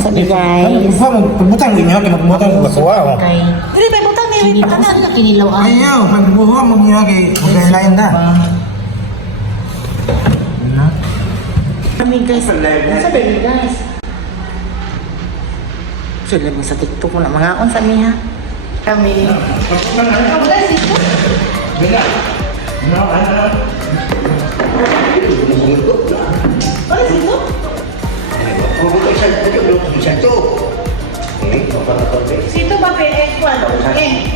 Sabi guys. Pagmutang din niya, pagmutang bakuha ko. Kay Dili may butang ni Kinilaw sa kinilaw ah. Ayaw, pagbuha mo niya kay magkailayan na. Kami guys. Sabi ni guys. Sila mo sa TikTok mo na mga on sa miha. Kami. Sito ba pe F1? Eh.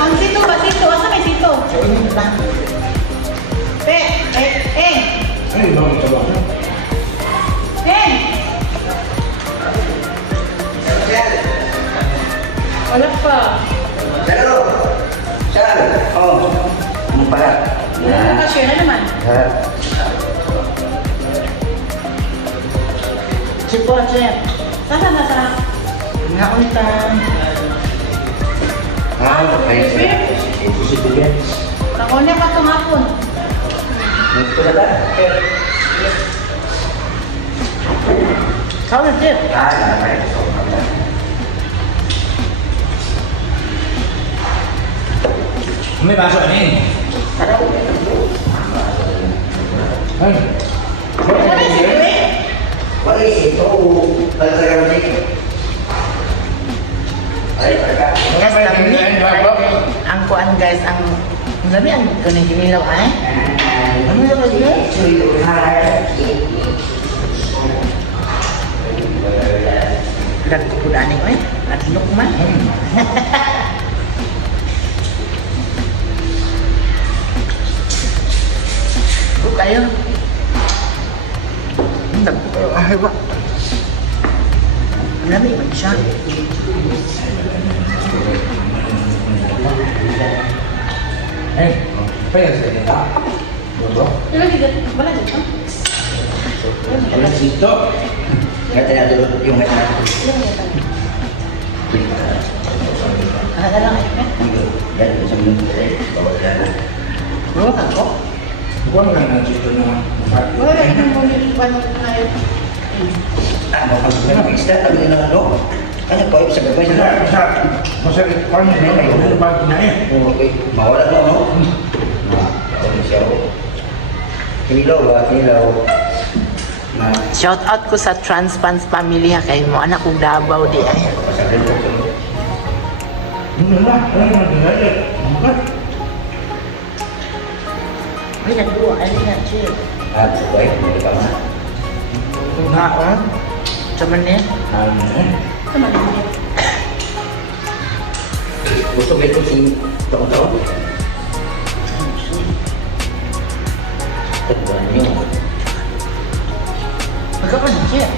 Ang sito ba sito? Asa may sito? Pe, eh. Wala pa. Share na naman. Sipo, chef. Saan na sa? Nga untan. Nakuha pa tumapon. Kau na chef. May baso ni. Ay. Wala si Pe. Yes, ang kuan guys, ang sabi ang kanang kinilaw ay. Ano yung lagi? Nagkukuda ni oy. Natlok man. Kung kayo. Ay, ba? Lamig man siya. Pwede sa kanila. Dito. Wala dito. Wala dito. Wala dito. Ano lang ay? Ano ka ko? Huwag lang ang dito naman. Wala dito mo ni Iwan na yun. Masakit pa niya na yung bag na eh. Shout out ko sa Transpans family ha kay mo anak kong Davao di ay. Hindi na, ano na dinali. Ay nagduwa ay na chill. Nga on. Sama niya. Sama din. Gusto ba ito si taon-taon? Tagpuan niyo. Magkapan na chill.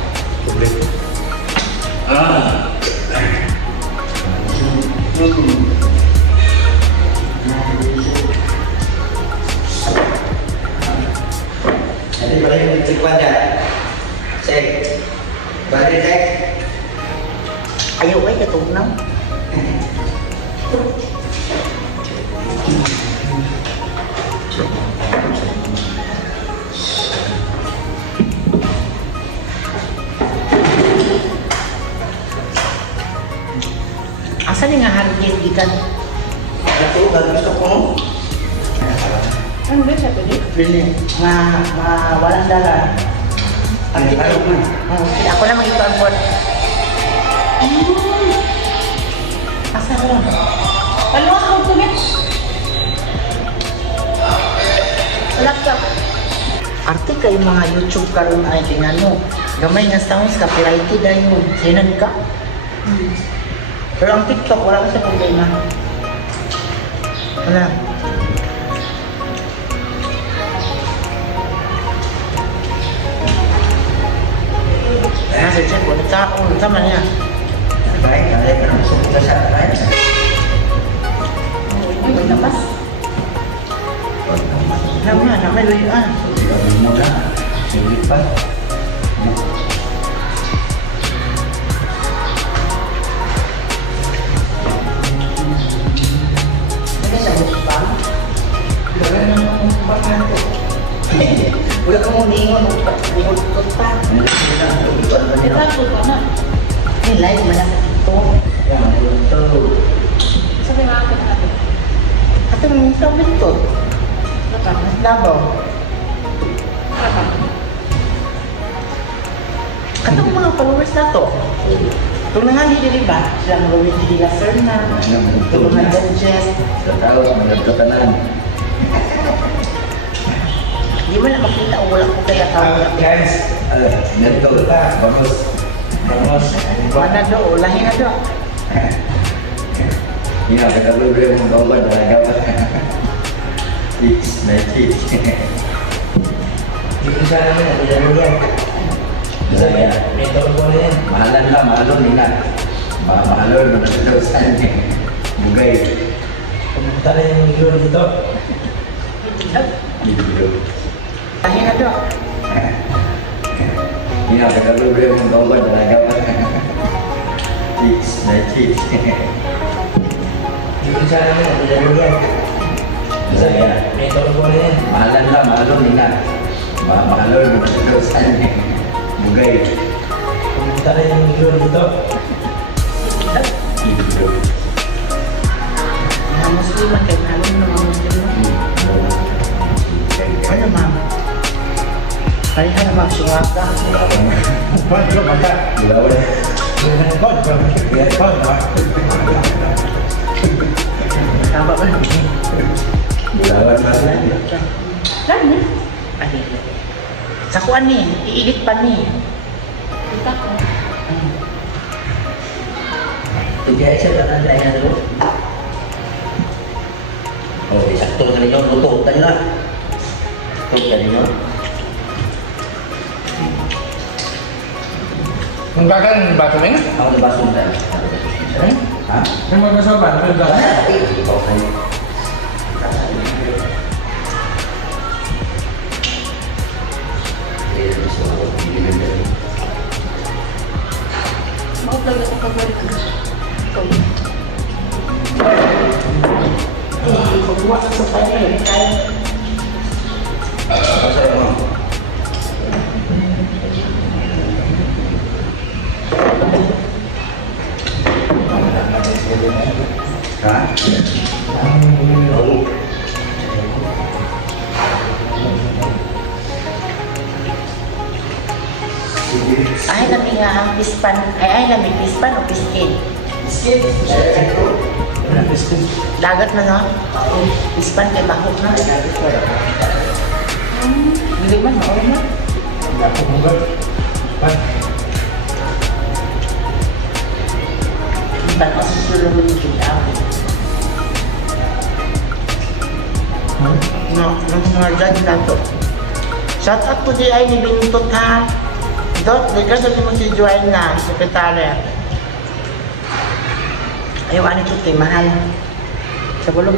Ada pala yung tagpuan dyan. Sek. Balik, Sek. Ayaw ay katugnaw. Asa ni nga hardis gikan? Ito, gusto ko. Ano din siya pwede? Bili. Walang dala. Ang talo mo. Ako na mag-ipag-bot. Asa ko? Paluwas ko ito, Mitch. Laptop. Arte kay mga YouTube karon ay tingano. Gamay nga sounds copyrighted dayon. Sinan ka? Pero ang TikTok wala sa problema. Wala. Nasa check ko taon sama niya. Baik, ada yang bisa saya. May labas. Namay luyan. Mudah, sulit pa. Udah kamu ningon Ikot pa. Ito, tuto na. Nilay, malaki ito. Sabi nga ako natin. Ito yung sabi ito. Labaw. Katong mga followers na to. Kung nangali dili ba, silang Rowdy de la Serna, tulungan ng Jess. Di mo na makita o wala ko kaya tawag. Guys, vamos. Mana do, lahi na do. Ini kita boleh menggambar dalam gambar. Tips, magic. Di sana na, tidak boleh. Saya Betul boleh. mahalan lah, mahalon ingat. Mahalon menentukan bugai Pumunta na yung video dito. gitu. Lahi na do. Ini kita boleh menggambar dalam gambar. Tips, magic. Di sana na, tidak boleh. Saya Betul boleh. mahalan lah, mahalon ingat. Mahalon menentukan bugai Pumunta na yung video dito. gitu. Mga Muslim, kay halong ng mga Muslim. Ano ma'am? Kaya ka na magsungaka. Kuat belum ada. Dilawan. Kuat belum. Kuat belum. Tama ba? Dilawan masnya. Lani. Ano? Sa kuan ni, iilit pa ni. Kita ko. Tiga saya tak tanya dulu. Oh, di sakto sa ninyo, luto tayo na. Luto sa ninyo. Kung kakan batu meng? Ako na baso tayo. Ha? Kung magkasaban, kung Wala, kakan. ikaw kayo. Mauplag ako kagbalik ko. Ikaw. Pagbuwa sa kanya eh. Kaya Ha? Oo. ay lami nga ang pispan. Ay lami pispan o piskin. Dagat na no? Pispan kay bakok na. Hindi man, maoy na. Ako mungkin. Pan. Iban ako sa sulong ng kita. No, ng mga judge na to. Shout out po di ay ni Bintot ha. Dot, di ka sabi mo si Joanna, sekretary. Ayaw, ano ito, mahal. Sa bulong